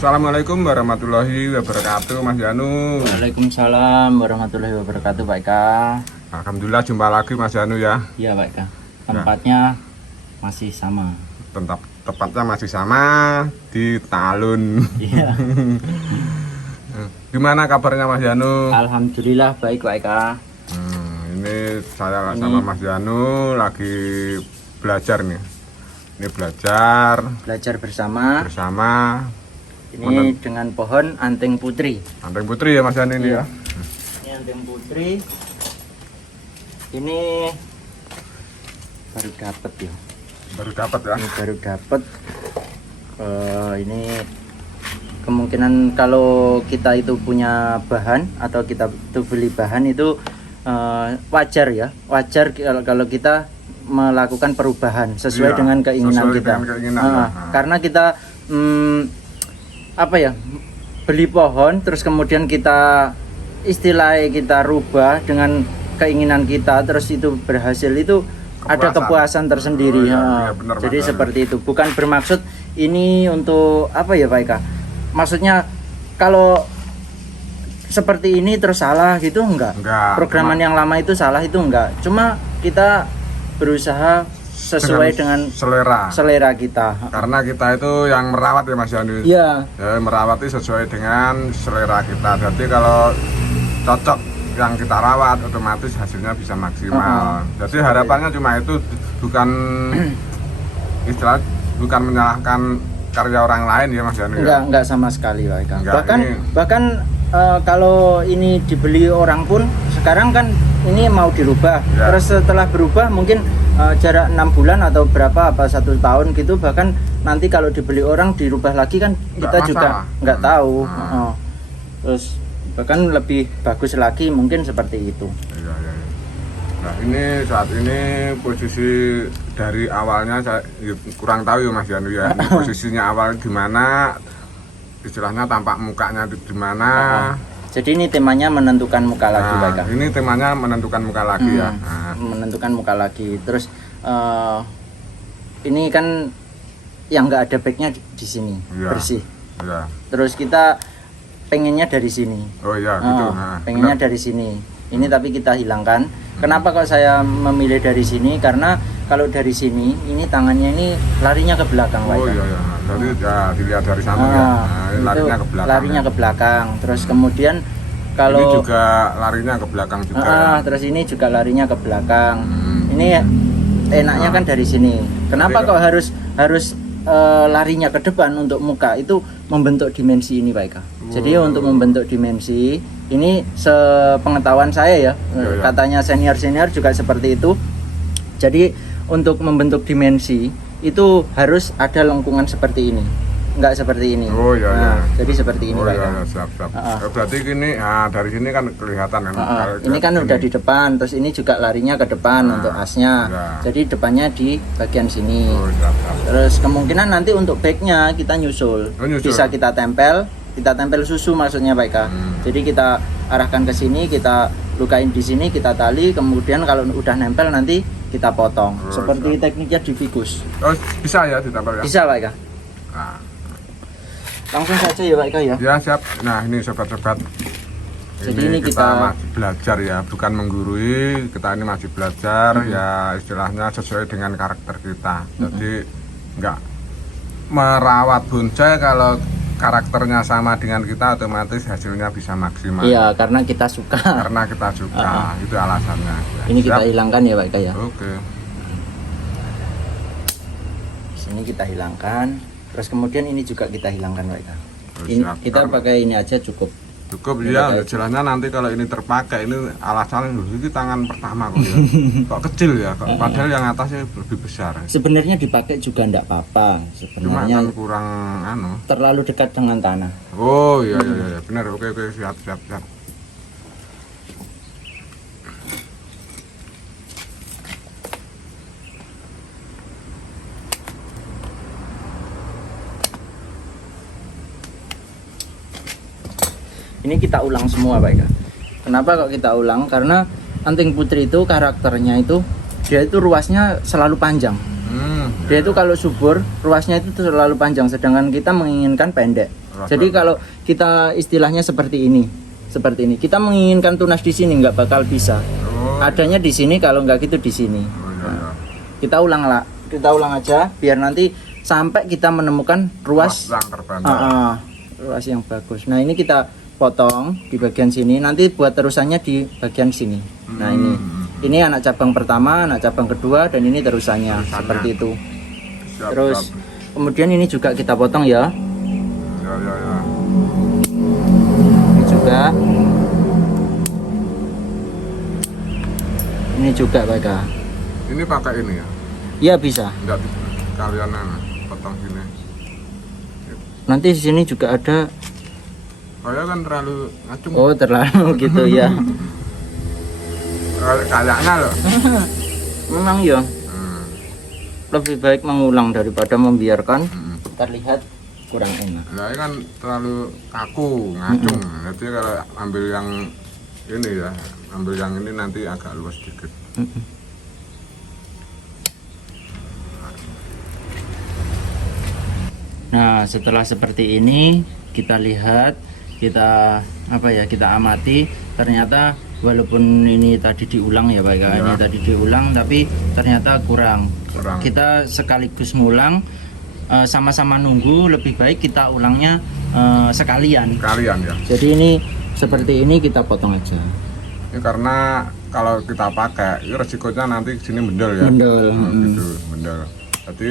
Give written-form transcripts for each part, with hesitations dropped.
Assalamualaikum warahmatullahi wabarakatuh, Mas Janu. Waalaikumsalam warahmatullahi wabarakatuh, Pak Eka. Alhamdulillah jumpa lagi Mas Janu ya. Iya, Pak Eka. Tempatnya masih sama. Tepatnya masih sama di Talun. Iya. Gimana kabarnya Mas Janu? Alhamdulillah baik, Pak Eka. Ini saya sama Mas Janu lagi belajar nih. Ini belajar bersama. Ini dengan pohon anting putri. Anting putri ya Mas Janu ini ya. Ini anting putri. Ini baru dapat ya. Baru dapat ya. Ini baru dapat. Ini kemungkinan kalau kita itu punya bahan atau kita itu beli bahan itu wajar ya. Wajar kalau kita melakukan perubahan sesuai dengan keinginan kita. Karena kita beli pohon terus kemudian kita istilahnya kita rubah dengan keinginan kita, terus itu berhasil, itu ada kepuasan tersendiri. Benar, jadi seperti itu, bukan bermaksud ini untuk apa ya Pak Eka, maksudnya kalau seperti ini terus salah gitu enggak. Programan yang lama itu salah itu enggak, cuma kita berusaha sesuai dengan selera kita. Karena kita itu yang merawat ya Mas Janu. Iya. Ya, merawat itu sesuai dengan selera kita. Jadi kalau cocok yang kita rawat, otomatis hasilnya bisa maksimal. Jadi harapannya cuma itu, bukan bukan menyalahkan karya orang lain ya Mas Janu. Enggak sama sekali Pak Eka. Bahkan kalau ini dibeli orang pun sekarang kan ini mau dirubah ya. Terus setelah berubah mungkin jarak 6 bulan atau berapa 1 tahun gitu, bahkan nanti kalau dibeli orang dirubah lagi kan kita juga nggak tahu. Terus bahkan lebih bagus lagi mungkin seperti itu. Ya. Nah ini saat ini posisi dari awalnya saya kurang tahu ya Mas Janu ya. Ini posisinya awal gimana, istilahnya tampak mukanya di mana. Jadi ini temanya menentukan muka lagi, Pak Eka. Ini temanya menentukan muka lagi ya. Menentukan muka lagi. Terus ini kan yang nggak ada backnya di sini, bersih. Ya. Terus kita pengennya dari sini. Oh iya, gitu. Pengennya dari sini. Ini tapi kita hilangkan. Kenapa kok saya memilih dari sini? Karena kalau dari sini, ini tangannya ini larinya ke belakang, Pak Eka. Oh iya. Jadi ya dilihat dari sana ya. Larinya ke belakang. Larinya ke belakang. Terus kemudian kalau ini juga larinya ke belakang juga. Terus ini juga larinya ke belakang. Ini enaknya kan dari sini. Kenapa kok harus larinya ke depan untuk muka? Itu membentuk dimensi ini, Pak Eka. Jadi untuk membentuk dimensi ini, sepengetahuan saya ya, katanya senior juga seperti itu. Jadi untuk membentuk dimensi itu harus ada lengkungan seperti ini, enggak seperti ini. Oh iya. Jadi seperti ini, Pak. Iya, siap. Berarti gini, dari sini kan kelihatan kan. Ini kan udah di depan, terus ini juga larinya ke depan untuk asnya. Jadi depannya di bagian sini. Siap. Terus kemungkinan nanti untuk backnya kita nyusul. Bisa kita tempel susu maksudnya Pak Eka. Jadi kita arahkan ke sini, kita lukain di sini, kita tali, kemudian kalau udah nempel nanti kita potong. Seperti tekniknya di figus. Oh, bisa ya ditempel ya? Bisa Pak Eka. Langsung saja ya Pak Eka ya. Ya siap. Nah ini sobat-sobat. Jadi ini kita masih belajar ya, bukan menggurui. Kita ini masih belajar ya, istilahnya sesuai dengan karakter kita. Jadi enggak merawat bonsai kalau karakternya sama dengan kita, otomatis hasilnya bisa maksimal. Iya, karena kita suka. Itu alasannya. Ini kita hilangkan ya Pak Eka ya. Oke. Sini kita hilangkan. Terus kemudian ini juga kita hilangkan Pak Eka. Ini kita pakai ini aja cukup. Cukup ya, istilahnya nanti kalau ini terpakai, ini alasannya ini tangan pertama kok ya. Kok kecil ya, padahal yang atasnya lebih besar. Sebenarnya dipakai juga enggak apa-apa. Cuma kan kurang terlalu dekat dengan tanah. Oh iya, benar. Oke, siap. Ini kita ulang semua Pak Eka. Kenapa kok kita ulang? Karena anting putri itu karakternya itu dia itu ruasnya selalu panjang. Dia itu kalau subur ruasnya itu terlalu panjang, sedangkan kita menginginkan pendek. Jadi kalau kita istilahnya seperti ini, kita menginginkan tunas di sini nggak bakal bisa. Oh, Adanya di sini, kalau nggak gitu di sini. oh iya, iya. Kita ulang lah, kita ulang aja biar nanti sampai kita menemukan ruas yang terbantu. ruas yang bagus. Nah ini kita potong di bagian sini, nanti buat terusannya di bagian sini. Nah ini anak cabang pertama, anak cabang kedua, dan ini terusannya seperti itu. Siap, Terus siap. kemudian ini juga kita potong ya, Ya, ya, ya. ini juga, ini juga Pak Eka. Ini pakai ini ya? Iya bisa. Enggak kalian potong sini. Nanti di sini juga ada. Saya kan terlalu ngacung. Oh terlalu gitu ya. Kayaknya loh. Memang ya. Hmm. Lebih baik mengulang daripada membiarkan terlihat kurang enak. Nah, ini kan terlalu kaku, ngacung. Jadi kalau ambil yang ini ya, ambil yang ini nanti agak luas sedikit. Nah setelah seperti ini kita lihat, kita kita amati, ternyata walaupun ini tadi diulang ya Pak Eka, ini tadi diulang tapi ternyata kurang. Kita sekaligus ngulang, sama-sama nunggu, lebih baik kita ulangnya sekalian ya. jadi ini seperti ini kita potong aja. Ini karena kalau kita pakai, itu resikonya nanti sini mendel ya. Mendel. Gitu, mendel. Jadi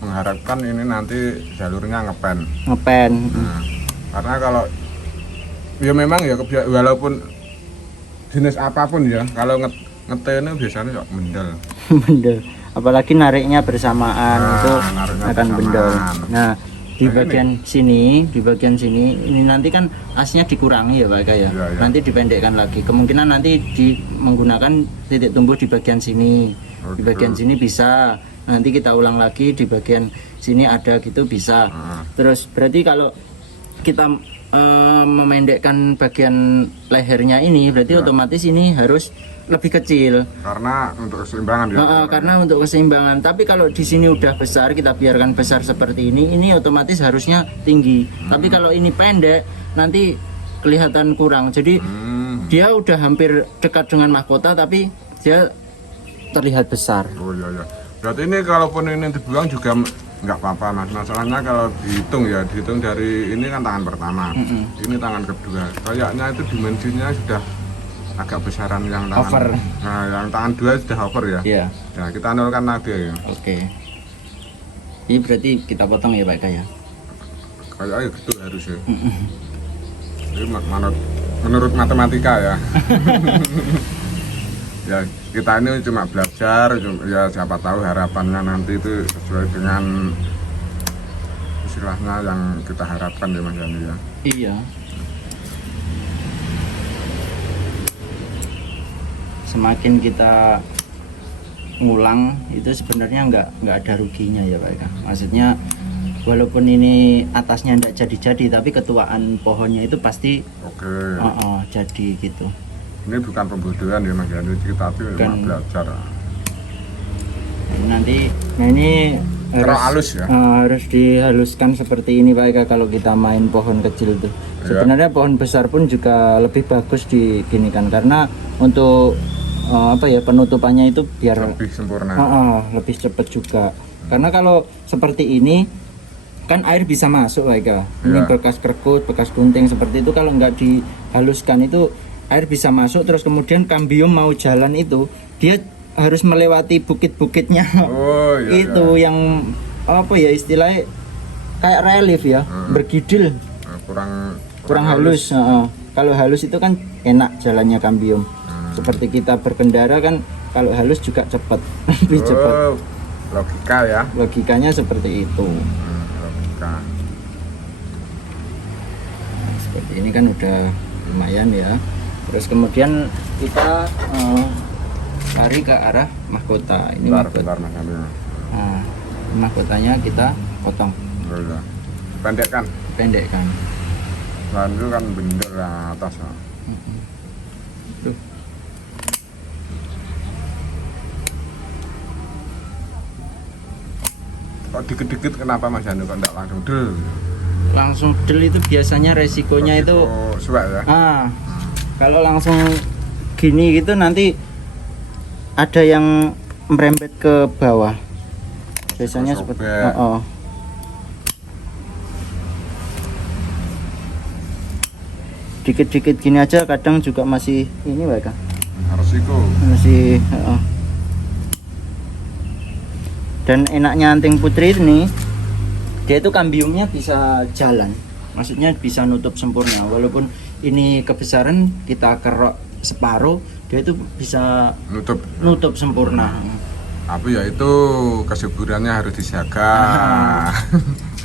mengharapkan ini nanti jalurnya ngepen. Nah, karena kalau ya memang ya walaupun jenis apapun ya, kalau ngetene biasanya kok mendel. Mendel. Apalagi nariknya bersamaan itu nariknya akan bendel. bersamaan. Nah, di bagian sini, ini nanti kan asnya dikurangi ya Pak Eka ya. Iya. Nanti dipendekkan lagi. Kemungkinan nanti menggunakan titik tumbuh di bagian sini. Di bagian sini bisa. Nanti kita ulang lagi di bagian sini ada gitu bisa. Terus berarti kalau kita memendekkan bagian lehernya ini, berarti otomatis ini harus lebih kecil. Karena untuk keseimbangan ya. Karena untuk keseimbangan. Tapi kalau di sini udah besar, kita biarkan besar seperti ini otomatis harusnya tinggi. Tapi kalau ini pendek, nanti kelihatan kurang. Jadi dia udah hampir dekat dengan mahkota, tapi dia terlihat besar. Oh iya ya. Berarti ini kalaupun ini dibuang juga nggak apa-apa Mas. Masalahnya kalau dihitung dari ini kan tangan pertama, ini tangan kedua. Kayaknya itu dimensinya sudah agak besaran yang tangan Over. Nah, yang tangan dua sudah over ya. Iya. Nah, kita nolkan lagi ya. Oke. Ini berarti kita potong ya Pak Eka ya. Kayaknya gitu harusnya. Jadi menurut matematika ya. Ya kita ini cuma belajar, ya siapa tahu harapannya nanti itu sesuai dengan istilahnya yang kita harapkan ya Mas Yani ya. Iya. Semakin kita ngulang itu sebenarnya nggak ada ruginya ya Pak Eka. Maksudnya walaupun ini atasnya nggak jadi-jadi, tapi ketuaan pohonnya itu pasti jadi gitu. Ini bukan pembodohan ya Mas Yani, kita tapi cuma belajar. Nanti, ini halus ya. Harus dihaluskan seperti ini Pak Eka kalau kita main pohon kecil tuh. Sebenarnya pohon besar pun juga lebih bagus diginikan karena untuk penutupannya itu biar lebih sempurna. Lebih cepat juga. Karena kalau seperti ini kan air bisa masuk Pak Eka. Ini bekas kerkut, bekas gunting seperti itu, kalau nggak dihaluskan itu air bisa masuk, terus kemudian kambium mau jalan itu dia harus melewati bukit-bukitnya. Itu yang istilahnya kayak relief ya, bergidil. Kurang halus. Kalau halus itu kan enak jalannya kambium. Seperti kita berkendara kan kalau halus juga cepat, lebih cepat. Logika ya. Logikanya seperti itu. Logika. Seperti ini kan udah lumayan ya. Terus kemudian kita lari ke arah mahkota. Ini Bentar, Mas Yani. Nah, mahkotanya kita potong. Pendekkan. Lalu kan bendel atas. Tuh. Kok dikit-dikit kenapa Mas Yani kok enggak langsung del? langsung del itu biasanya resikonya itu suwek ya. Kalau langsung gini gitu nanti ada yang merembet ke bawah. Biasanya seperti dikit-dikit gini aja kadang juga masih ini Pak. Resiko. Masih Dan enaknya anting putri ini dia itu kambiumnya bisa jalan. Maksudnya bisa nutup sempurna. Walaupun ini kebesaran kita kerok separuh, dia itu bisa nutup sempurna. Tapi ya itu kesuburannya harus dijaga.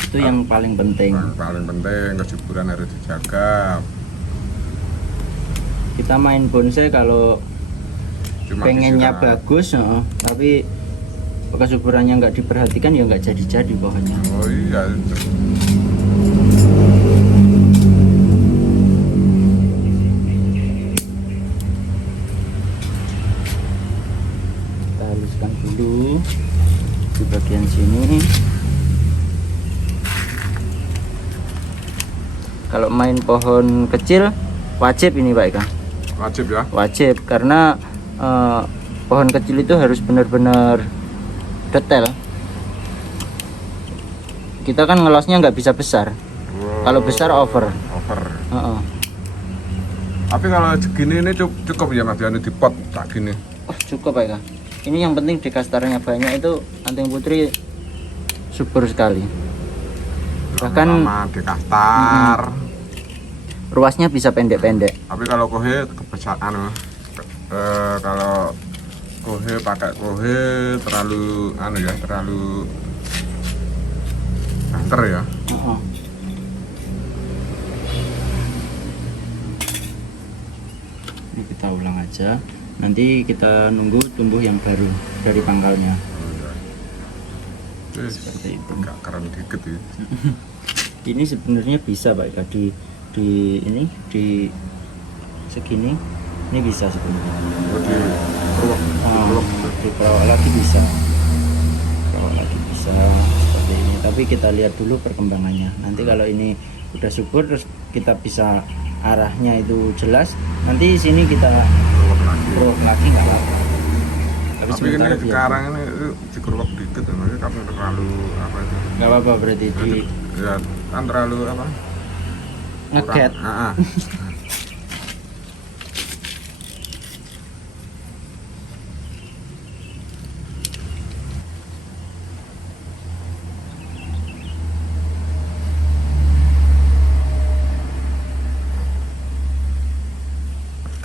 Itu yang paling penting. Paling penting kesuburan harus dijaga. Kita main bonsai kalau pengennya bagus, tapi kesuburannya nggak diperhatikan ya nggak jadi pohonnya. Oh iya. Kita haluskan dulu di bagian sini. Kalau main pohon kecil wajib ini Pak Eka. Wajib ya? Wajib karena pohon kecil itu harus benar-benar detail. Kita kan ngelosnya nggak bisa besar. Kalau besar over. Tapi kalau segini ini cukup ya Mas Dianu di pot tak gini. Oh, cukup Pak Eka. Ini yang penting dekastarnya banyak, itu anting putri subur sekali. Bahkan dekastar. Ruasnya bisa pendek-pendek. Tapi kalau kohe kebesaran kalau kohe pakai kohe terlalu terlalu banter ya. Ini kita ulang aja. Nanti kita nunggu tumbuh yang baru dari pangkalnya. Seperti itu. Agak keren dikit ya. Ini sebenarnya bisa Pak Eka di segini. Ini bisa sebenarnya. Di pelawak lagi bisa. Seperti ini. Tapi kita lihat dulu perkembangannya. Nanti kalau ini udah subur terus kita bisa arahnya itu jelas. Nanti sini kita keruk lagi nggak apa-apa. Tapi ini sekarang ini dikeruk dikit namanya tapi terlalu apa itu? Nggak apa-apa berarti ya kan terlalu apa? Ngeget.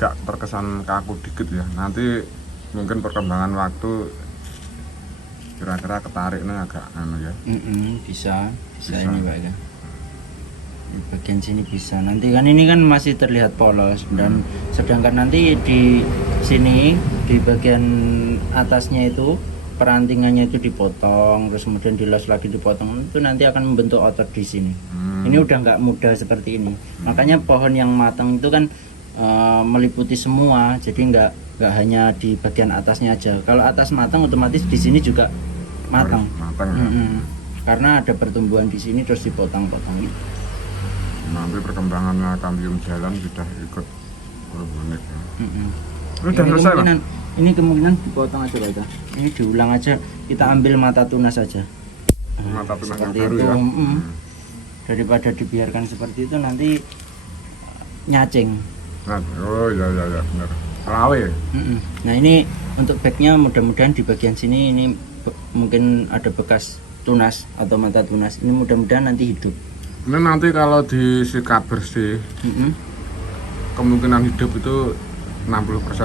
Agak terkesan kaku dikit ya. Nanti mungkin perkembangan waktu kira-kira ketarik nih agak ya. Bisa ini Pak ya. Di bagian sini bisa. Nanti kan ini kan masih terlihat polos dan sedangkan nanti di sini di bagian atasnya itu perantingannya itu dipotong terus kemudian dilas lagi dipotong, itu nanti akan membentuk otot di sini. Ini udah nggak mudah seperti ini. Makanya pohon yang matang itu kan meliputi semua, jadi nggak hanya di bagian atasnya aja. Kalau atas matang otomatis di sini juga matang. Karena ada pertumbuhan di sini terus dipotong-potong. Nanti perkembangannya kambium jalan sudah ikut berbonek. Udah selesai Pak? Ini kemungkinan dipotong aja Pak. Ini diulang aja, kita ambil mata tunas saja. Mata tunas seperti yang baru itu, ya. Daripada dibiarkan seperti itu nanti nyacing. Oh ya benar. Rawe. Nah ini untuk bagnya mudah-mudahan di bagian sini ini mungkin ada bekas tunas atau mata tunas. Ini mudah-mudahan nanti hidup. Ini nanti kalau disikat bersih, kemungkinan hidup itu 60%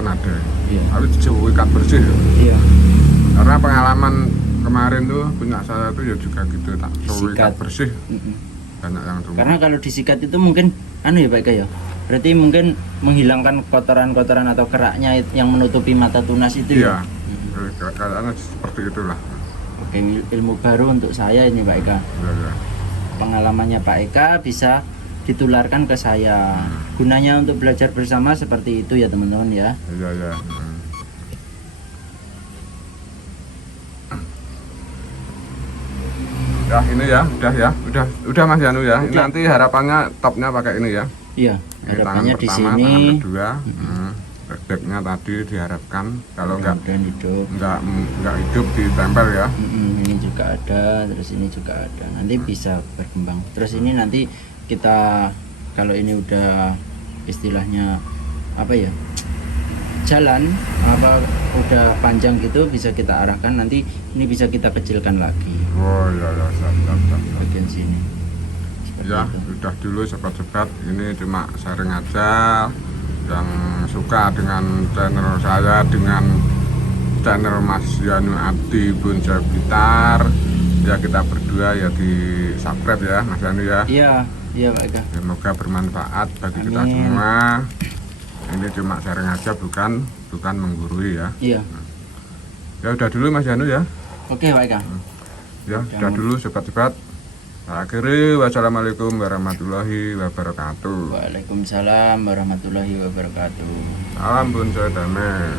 ada. Tapi dijauhi ikat bersih ya. Iya. Karena pengalaman kemarin tuh punya saya tuh ya juga gitu, tak jauhi ikat bersih. Banyak yang tumbuh. Karena kalau disikat itu mungkin ya Pak ya. Berarti mungkin menghilangkan kotoran-kotoran atau keraknya yang menutupi mata tunas itu ya. Kayaknya seperti itulah. Oke, ilmu baru untuk saya ini Pak Eka. Ya. Pengalamannya Pak Eka bisa ditularkan ke saya. Gunanya untuk belajar bersama seperti itu ya teman-teman ya. Iya. Ya Udah ini ya, udah Mas Yanu ya. Ini Udah. nanti harapannya topnya pakai ini ya. Iya, Ini harapannya tangan di pertama, sini. tangan kedua. Backnya tadi diharapkan kalau Dan hidup. nggak hidup ditempel ya. Ini juga ada, terus ini juga ada. Nanti bisa berkembang. Terus ini nanti kita kalau ini udah istilahnya apa ya? Jalan apa udah panjang gitu bisa kita arahkan, nanti ini bisa kita kecilkan lagi Oh ya ya, siap. bagian sini. Seperti Ya, itu. udah dulu sobat-sobat, ini cuma sharing aja. Yang suka dengan channel saya, dengan channel Mas Yanu Abdi Bonjol Blitar, ya kita berdua ya di subscribe ya Mas Yanu ya. Iya Pak Eka. Semoga bermanfaat bagi kita Amin. semua. Ini cuma sharing aja, bukan menggurui ya. Iya. Ya udah dulu Mas Yanu ya. Oke Pak Eka. Ya udah dulu sobat-sobat. Akhirnya wassalamualaikum warahmatullahi wabarakatuh. Waalaikumsalam warahmatullahi wabarakatuh. Salam Bonjol damai.